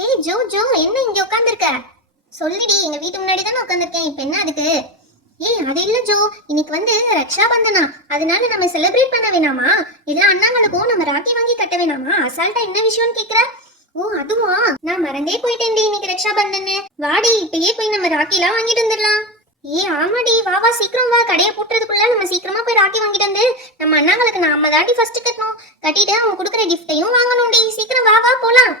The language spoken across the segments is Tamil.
ஏய் ஜோ ஜோ, என்ன இங்க உட்கார்ந்திருக்க? சொல்லுடி, எங்க வீட்டு முன்னாடி தானே உட்கார்ந்திருக்கேன். இப்ப என்ன அதுக்கு? ஏய் அது இல்ல ஜோ, இன்னைக்கு வந்து ரக்ஷா பந்தனா, அதனால நம்ம செலிப்ரேட் பண்ண வேணாமா? எல்லா அண்ணாங்களுக்கும் நம்ம ராக்கி வாங்கி கட்ட வேணாமா? அசால்ட்டா என்ன விஷயம்னு கேக்குற? ஓ அதுவா, நான் மறந்தே போயிட்டேன்டி, இன்னைக்கு ரக்ஷா பந்தன்னு. வாடி, இப்பயே போய் நம்ம ராக்கி எல்லாம் வாங்கிட்டு வந்துடலாம். ஏ ஆமாடி, வா வா சீக்கிரம் வா, கடையை பூட்டுறதுக்குள்ள நம்ம சீக்கிரமா போய் ராக்கி வாங்கிட்டு வந்து நம்ம அண்ணாங்களுக்கு நாம தாண்டி ஃபர்ஸ்ட் கட்டணும். கட்டிட்டு அவங்க கொடுக்குற கிஃப்டையும் வாங்கணும்டி. சீக்கிரம் வா வா போலாம்.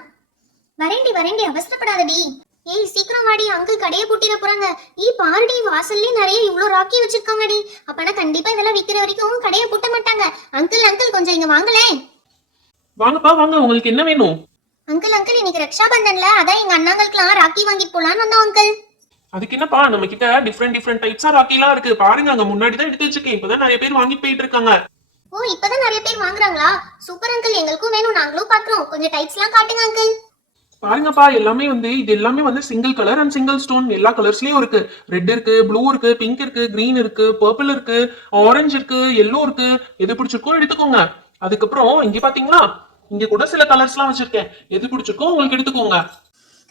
வரேன்டி வரேன்டி, அவசரப்படாதடி. ஏய் சீக்கிரம் வாடி, அங்கிள் கடையை பூட்டிட போறாங்க. பாருடி, வாசல்லே நிறைய இவ்ளோ ராக்கி வச்சிருக்காங்கடி. அப்பனா கண்டிப்பா இதெல்லாம் விக்கிற வரைக்கும் கடையை பூட்ட மாட்டாங்க. அங்கிள் அங்கிள் கொஞ்சம் இங்க வாங்களே. வாங்கப்பா வாங்க, உங்களுக்கு என்ன வேணும்? அங்கிள் அங்கிள், இன்னைக்கு ரக்ஷா பந்தன்ல, அதான் எங்க அண்ணாங்களுக்குலாம் ராக்கி வாங்கிட்டு போலான்னு வந்தோம் அங்கிள். அதுக்கு என்னப்பா, நம்ம கிட்ட டிஃப்ரெண்ட் டைப்ஸா ராக்கி எல்லாம் இருக்கு பாருங்க. அங்க முன்னாடி தான் எடுத்து வச்சிருக்கேன். இப்பதான் நிறைய பேர் வாங்கிட்டு போயிட்டு இருக்காங்க. ஓ இப்பதான் நிறைய பேர் வாங்குறாங்களா? சூப்பர் அங்கிள், எங்களுக்கும் வேணும், நாங்களும் பாக்குறோம். கொஞ்சம் டைப்ஸ் எல்லாம் காட்டுங்க அங்கிள். பாருங்கப்பா, எல்லாமே இது எல்லாமே single colour and single stone. எல்லா கலர்ஸ்லயும் இருக்கு. ரெட் இருக்கு, ப்ளூ இருக்கு, பிங்க் இருக்கு, கிரீன் இருக்கு, பர்பிள் இருக்கு, ஆரஞ்சு இருக்கு, எல்லோ இருக்கு. எது பிடிச்சிருக்கோ எடுத்துக்கோங்க. அதுக்கப்புறம் இங்க பாத்தீங்களா, இங்க கூட சில கலர்ஸ் எல்லாம் வச்சிருக்கேன். எது பிடிச்சிருக்கோ உங்களுக்கு எடுத்துக்கோங்க.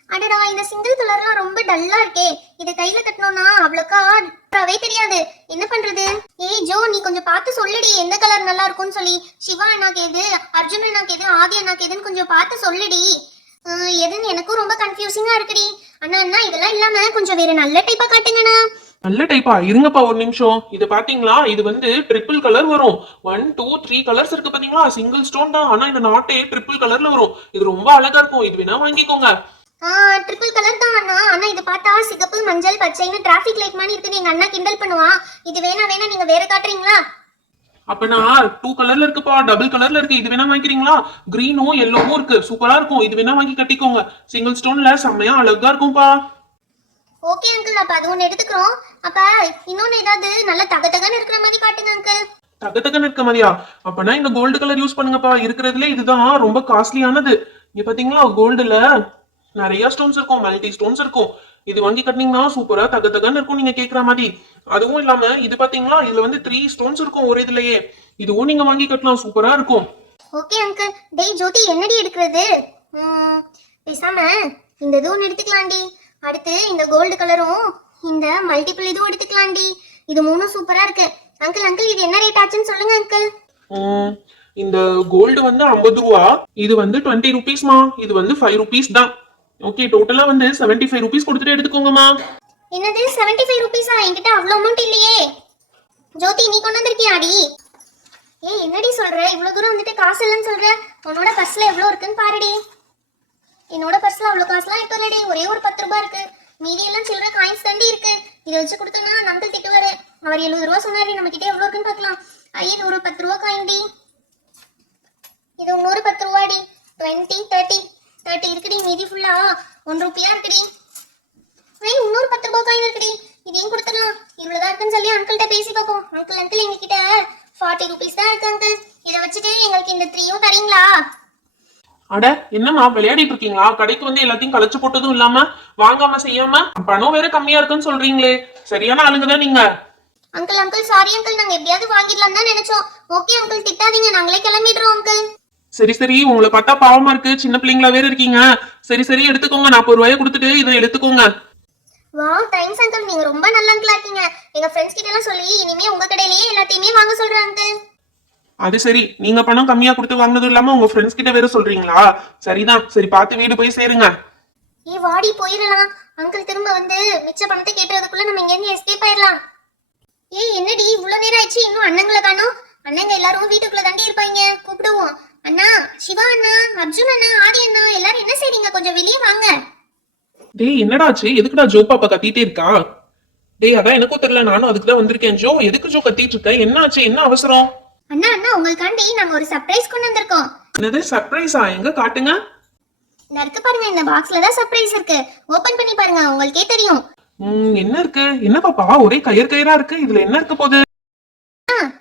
அடடா, இந்த சிங்கிள் கலர்லாம் ரொம்ப டல்லா இருக்கே. இத கையில கட்டணும்னா அவ்வளோக்காவே தெரியாது. என்ன பண்றது? ஏய் ஜோ, நீ கொஞ்சம் பார்த்து சொல்லுடி, எந்த கலர் நல்லா இருக்கும்னு சொல்லி. சிவா அண்ணாக்கு எது, அர்ஜுன் அண்ணாக்கு எது, ஆதி அண்ணாக்கு எதுன்னு கொஞ்சம் பார்த்து சொல்லுடி. எதுன்னு எனக்கும் ரொம்ப கன்ஃபியூசிங்கா இருக்குடி. அண்ணா அண்ணா, இதெல்லாம் இல்லாம கொஞ்சம் வேற நல்ல டைப்பா காட்டுங்கண்ணா. நல்ல டைப்பா? இருங்கப்பா ஒரு நிமிஷம். இது பாத்தீங்களா, இது ட்ரிபிள் கலர் வரும். 1 2 3 கலர்ஸ் இருக்கு பாத்தீங்களா? சிங்கிள் ஸ்டோன் தான், ஆனா இந்த நாட்டே ட்ரிபிள் கலர்ல வரும். இது ரொம்ப அழகா இருக்கும். இது வேணா வாங்கிக்கோங்க. ட்ரிபிள் கலர் தான் அண்ணா. ஆனா இது பார்த்தா சிகப்பு மஞ்சள் பச்சைன்னு டிராஃபிக் லைட் மாதிரி இருக்குது. எங்க அண்ணா கிண்டல் பண்ணுவான். இது வேணா நீங்க வேற காட்டுறீங்களா? அப்பனா 2 கலர்ல இருக்குப்பா, டபுள் கலர்ல இருக்கு. இது வேணா வாங்கிக்கிறீங்களா? கிரீனும் எல்லோவும் இருக்கு, சூப்பரா இருக்கும். இது வேணா வாங்கி கட்டிக்கோங்க. சிங்கிள் ஸ்டோன்ல செம்மையா அழகா இருக்கும்பா. ஓகே அங்கிள், அப்ப அது ஒண்ணு எடுத்துக்கிறோம். அப்ப இன்னொன்னு ஏதாவது நல்ல தகதகன்னு இருக்கிற மாதிரி காட்டுங்க அங்கிள். தகதகன்னு இருக்க மாதிரியா? அப்பனா இந்த கோல்டு கலர் யூஸ் பண்ணுங்கப்பா. இருக்கிறதுல இதுதான் ரொம்ப காஸ்ட்லியானது. இங்க பாத்தீங்களா, கோல்டுல நிறைய ஸ்டோன்ஸ் இருக்கும், மல்டி ஸ்டோன்ஸ் இருக்கும். இது வாங்கி கட்டினீங்கன்னா சூப்பரா தகதகன்னு இருக்கும், நீங்க கேக்குற மாதிரி. அதுவும் இல்லாம இது பாத்தீங்களா, இதுல 3 ஸ்டோன்ஸ் இருக்கும் ஒரு இதுலயே. இதுவும் நீங்க வாங்கி கட்டலாம், சூப்பரா இருக்கும். Okay uncle. டேய் ஜோதி, என்னடி எடுக்கிறது? பேசாம இந்த இதுவும் எடுத்துக்கலாம்டி. அடுத்து இந்த கோல்டு கலரும் இந்த மல்டிபிள் இதுவும் எடுத்துக்கலாம்டி. இது மூணும் சூப்பரா இருக்கு. அங்கிள் அங்கிள், இது என்ன ரேட் ஆச்சுன்னு சொல்லுங்க அங்கிள். இந்த கோல்டு 50 ரூபா, இது 20 ருபீஸ்மா. இது 5 ருபீஸ் தான். ஓகே, டோட்டலா 75 ருபீஸ் கொடுத்துட்டு எடுத்துக்கோங்கம்மா. என்னது 75 ருபீஸா? என்கிட்ட அவ்வளவு அமௌண்ட் இல்லையே. ஜோதி, நீ கொண்டு வந்திருக்கியாடி? ஏய் என்னடி சொல்ற, இவ்வளவு தூரம் வந்துட்டு காசு இல்லைன்னு சொல்ற? உன்னோட பர்ஸ்ல எவ்வளவு இருக்குன்னு பாருடி. என்னோட பர்ஸ்ல அவ்வளவு காசுலாம் இப்போ இல்லடி, ஒரே ஒரு 10 ரூபாய் இருக்கு. மீதி எல்லாம் சில்லற காயின்ஸ் தாண்டி இருக்கு. இதை வச்சு கொடுத்தோம்னா நம்பிள் திட்டுவாரு. அவர் 70 ரூபா சொன்னாரு. நம்ம கிட்ட எவ்வளவு இருக்குன்னு பார்க்கலாம். இது ஒரு 10 ரூபா காயின்டி. இது இன்னொரு 10 ரூபாடி. 20 30 இருக்குடி. மீதி ஃபுல்லா 1 ரூபாயா இருக்குடி. இன்னொரு 10 ரூபாய் காயின் இருக்குடி. இதையும் கொடுத்துடலாம். இவ்வளவுதான் இருக்குன்னு சொல்லி அங்கிள்கிட்ட பேசி பார்ப்போம். அங்கிள் அங்கிள், எங்ககிட்ட 40 ருபீஸ் தான் இருக்கு அங்கிள். இதை வச்சுட்டு எங்களுக்கு இந்த 3யும் தரீங்களா? அட என்னம்மா விளையாடிட்டு இருக்கீங்களா? கடைக்கு எல்லாத்தையும் கலைச்சு போட்டதும் இல்லாம வாங்காம செய்யாம பணம் வேற கம்மியா இருக்குன்னு சொல்றீங்களே. சரியான ஆளுங்கதான் நீங்க. அங்கிள் அங்கிள், சாரி அங்கிள், நாங்க எப்படியாவது வாங்கிடலாம் தான் நினைச்சோம். ஓகே அங்கிள், திட்டாதீங்க, நாங்களே கிளம்பிடுறோம் அங்கிள். சரி உங்களை பார்த்தா பாவமா இருக்கு, சின்ன பிள்ளைங்களா வேற இருக்கீங்க. சரி எடுத்துக்கோங்க. 40 ரூபாயை கொடுத்துட்டு இதை எடுத்துக்கோங்க. வாவ், தேங்க்ஸ் அங்கிள், நீங்க ரொம்ப நல்ல அங்கிளா இருக்கீங்க. எங்க ஃப்ரெண்ட்ஸ் கிட்ட எல்லாம் சொல்லி இனிமே உங்க கடையிலேயே எல்லாத்தையுமே வாங்க சொல்றேன் அங்கிள். அது சரி, நீங்க பணம் கம்மியா கொடுத்து வாங்கினது இல்லாம உங்க ஃப்ரெண்ட்ஸ் கிட்ட வேற சொல்றீங்களா? சரிதான், சரி பார்த்து வீடு போய் சேருங்க. வாடி போயிடலாம். அங்கிள் திரும்ப மிச்ச பணத்தை கேட்டுறதுக்குள்ள நம்ம இங்க இருந்து எஸ்கேப் ஆயிடலாம். என்னடி இவ்வளவு நேரம் ஆயிடுச்சு, இன்னும் அண்ணங்களை காணோம்? அண்ணங்க எல்லாரும் வீட்டுக்குள்ள தாண்டி இருப்பாங்க. கூப்பிடுவோம். அண்ணா, சிவா அண்ணா, அர்ஜுன் அண்ணா, ஆதி அண்ணா, எல்லாரும் என்ன செய்றீங்க? கொஞ்சம் வெளியே வாங்க. டேய் என்னடாச்சு? எதுக்குடா ஜோ பாப்பா கத்திட்டே இருக்கா? டேய் அதான் எனக்கும் தெரியல, நானும் அதுக்கு தான் வந்திருக்கேன். ஜோ எதுக்கு ஜோ கத்திட்டு இருக்க? என்ன ஆச்சு? என்ன அவசரம்? அண்ணா அண்ணா, உங்களுக்காண்டி நாங்க ஒரு சர்ப்ரைஸ் கொண்டு வந்திருக்கோம். என்னது சர்ப்ரைஸா? எங்க காட்டுங்க. இருக்கு பாருங்க, இந்த பாக்ஸ்ல தான் சர்ப்ரைஸ் இருக்கு. ஓபன் பண்ணி பாருங்க, உங்களுக்கே தெரியும். என்ன இருக்கு? என்ன பாப்பா ஒரே கயிறா இருக்கு? இதுல என்ன இருக்க போகுது?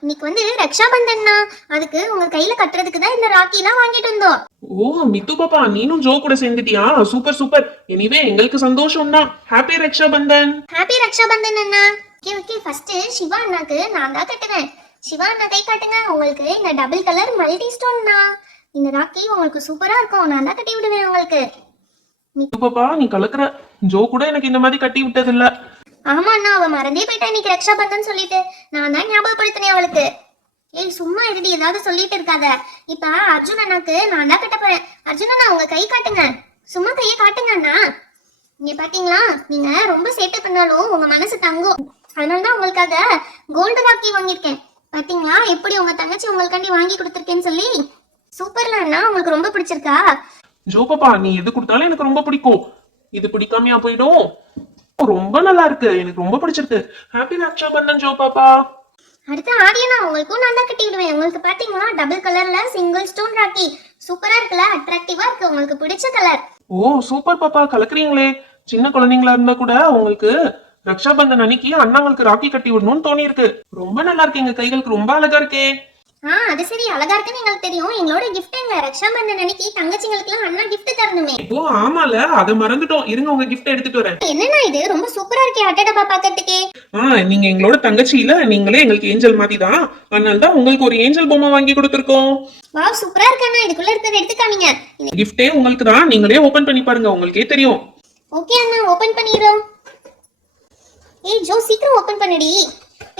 இன்னைக்கு ரக்ஷா பந்தன்னா, அதுக்கு உங்க கையில கட்டுறதுக்கு தான் இந்த ராக்கி எல்லாம் வாங்கிட்டு வந்தோம். ஓ மித்து பாப்பா, நீனும் ஜோ கூட சேர்ந்துட்டியா? சூப்பர். எனிவே எங்களுக்கு சந்தோஷம் தான். ஹாப்பி ரக்ஷா பந்தன். ஹாப்பி ரக்ஷா பந்தன் அண்ணா. ஓகே ஃபர்ஸ்ட் சிவா அண்ணாக்கு நான் தான் கட்டுவேன். சிவா அண்ணா கை காட்டுங்க. உங்களுக்கு இந்த டபுள் கலர் மல்டி ஸ்டோன்னா இந்த ராக்கி உங்களுக்கு சூப்பரா இருக்கும். நான் தான் கட்டி விடுவேன் உங்களுக்கு. பாப்பா நீ கலக்குற. ஜோ கூட எனக்கு இந்த மாதிரி கட்டி விட்டது இல்ல. ஆமா அண்ணா, அவ மறந்தே போயிட்டா இன்னைக்கு ரக்ஷா பந்தன் சொல்லிட்டு. நான் தான் ஞாபகப்படுத்தினேன் அவளுக்கு. ஏய் சும்மா இருடி, ஏதாவது சொல்லிட்டு இருக்காத. இப்ப அர்ஜுன் அண்ணாக்கு நான் தான் கட்ட போறேன். அர்ஜுன் அண்ணா உங்க கை காட்டுங்க, சும்மா கையை காட்டுங்க அண்ணா. இங்க பாத்தீங்களா, நீங்க ரொம்ப சேட்டை பண்ணாலும் உங்க மனசு தங்கும். அதனாலதான் உங்களுக்காக கோல்டு ராக்கி வாங்கியிருக்கேன். பாத்தீங்களா எப்படி உங்க தங்கச்சி உங்களுக்காண்டி வாங்கி கொடுத்துருக்கேன்னு சொல்லி. சூப்பர்ல அண்ணா, உங்களுக்கு ரொம்ப பிடிச்சிருக்கா? ஜோ பாப்பா நீ எது கொடுத்தாலும் எனக்கு ரொம்ப பிடிக்கும். இது பிடிக்காமையா போயிடும்? ரொம்ப நல்லா இருக்கு, எனக்கு ரொம்ப பிடிச்சிருக்கு. ஹாப்பி ரக்ஷா பந்தன் ஜோ பாப்பா. அடுத்த ஆடியனா உங்களுக்கும் நான் தான் கட்டி விடுவேன். உங்களுக்கு பாத்தீங்களா டபுள் கலர்ல சிங்கிள் ஸ்டோன் ராக்கி சூப்பரா இருக்குல்ல, அட்ராக்டிவா இருக்கு, உங்களுக்கு பிடிச்ச கலர். ஓ சூப்பர் பாப்பா, கலக்குறீங்களே. சின்ன குழந்தைங்களா இருந்தா கூட உங்களுக்கு ரக்ஷா பந்தன் அன்னைக்கு அண்ணாங்களுக்கு ராக்கி கட்டி விடணும்னு தோணி இருக்கு. ரொம்ப நல்லா இருக்கு, எங்க கைகளுக்கு ரொம்ப அழகா இருக்கே. அது சரி, அழகா இருக்குன்னு எங்களுக்கு தெரியும். எங்களோட கிஃப்ட் எங்க? ரக்ஷா பந்தன் அன்னைக்கு தங்கச்சிங்களுக்கு எல்லாம் அண்ணா கிஃப்ட் தரணுமே. ஓ ஆமால, அத மறந்துட்டோம். இருங்க உங்க கிஃப்ட் எடுத்துட்டு வரேன். என்னன்னா இது ரொம்ப சூப்பரா இருக்கே, அட்டடப்பா பாக்கிறதுக்கே. நீங்க எங்களோட தங்கச்சி இல்ல, நீங்களே எங்களுக்கு ஏஞ்சல் மாதிரி தான். அதனால தான் உங்களுக்கு ஒரு ஏஞ்சல் பொம்மை வாங்கி கொடுத்துருக்கோம். வாவ் சூப்பரா இருக்கு அண்ணா, இதுக்குள்ள இருக்கிறத எடுத்துக்காமீங்க. கிஃப்டே உங்களுக்கு தான், நீங்களே ஓபன் பண்ணி பாருங்க, உங்களுக்கே தெரியும். ஓகே அண்ணா, ஓபன் பண்ணிரோம். ஏய் ஜோ சீக்கிரம் ஓபன் பண்ணுடி.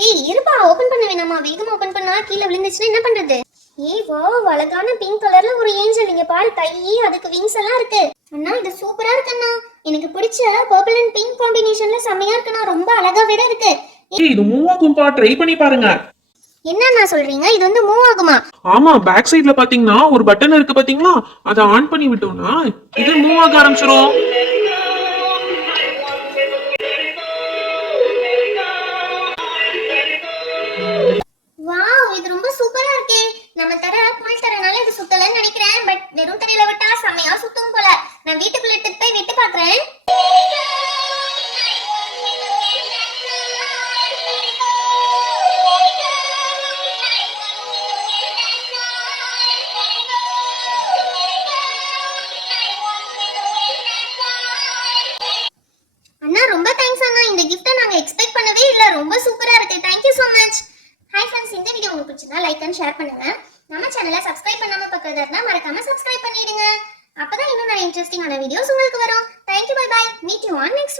ஏய் இருப்பா, ஓபன் பண்ண வேணாமா? வேகமா ஓபன் பண்ணா கீழே விழுந்துச்சுன்னா என்ன பண்றது? ஏய் வாவ், அழகான பிங்க் கலர்ல ஒரு ஏஞ்சல். இங்க பாரு, கை, அதுக்கு விங்ஸ் எல்லாம் இருக்கு. அண்ணா இது சூப்பரா இருக்கு அண்ணா, எனக்கு பிடிச்ச பர்பிள் அண்ட் பிங்க் காம்பினேஷன்ல செமையா இருக்குண்ணா, ரொம்ப அழகா வேற இருக்கு. இது மூவ் ஆகும்பா, ட்ரை பண்ணி பாருங்க. என்னண்ணா சொல்றீங்க, இது வந்து மூவ் ஆகுமா? ஆமா, பேக் சைடுல பாத்தீங்கன்னா ஒரு பட்டன் இருக்கு பாத்தீங்களா, அதை ஆன் பண்ணி விட்டோம்னா இது மூவ் ஆக ஆரம்பிச்சிரும். வாவ் இது ரொம்ப சூப்பரா இருக்கே. நம்ம தர புல் தரனால இது சுத்தலன்னு நினைக்கிறேன். பட் வெறும் தரையில விட்டா செமையா சுத்தும் போல. நான் வீட்டுக்குள்ள எடுத்துட்டு போய் விட்டு பாக்குறேன். அண்ணா ரொம்ப தேங்க்ஸ் அண்ணா, இந்த கிஃப்ட்டை நாங்க எக்ஸ்பெக்ட் பண்ணவே இல்ல. ரொம்ப சூப்பரா இருக்கு, thank you so much. Hi friends, இந்த வீடியோ உங்களுக்கு பிடிச்சிருந்தா லைக் அண்ட் ஷேர் பண்ணுங்க. நம்ம சேனலை சப்ஸ்கிரைப் பண்ணாம பார்க்கறதா இருந்தா மறக்காம சப்ஸ்கிரைப் பண்ணிடுங்க. அப்பதான் இன்னும் நிறைய இன்ட்ரெஸ்டிங்கான வீடியோஸ் உங்களுக்கு வரும். Thank you, bye bye. Meet you on next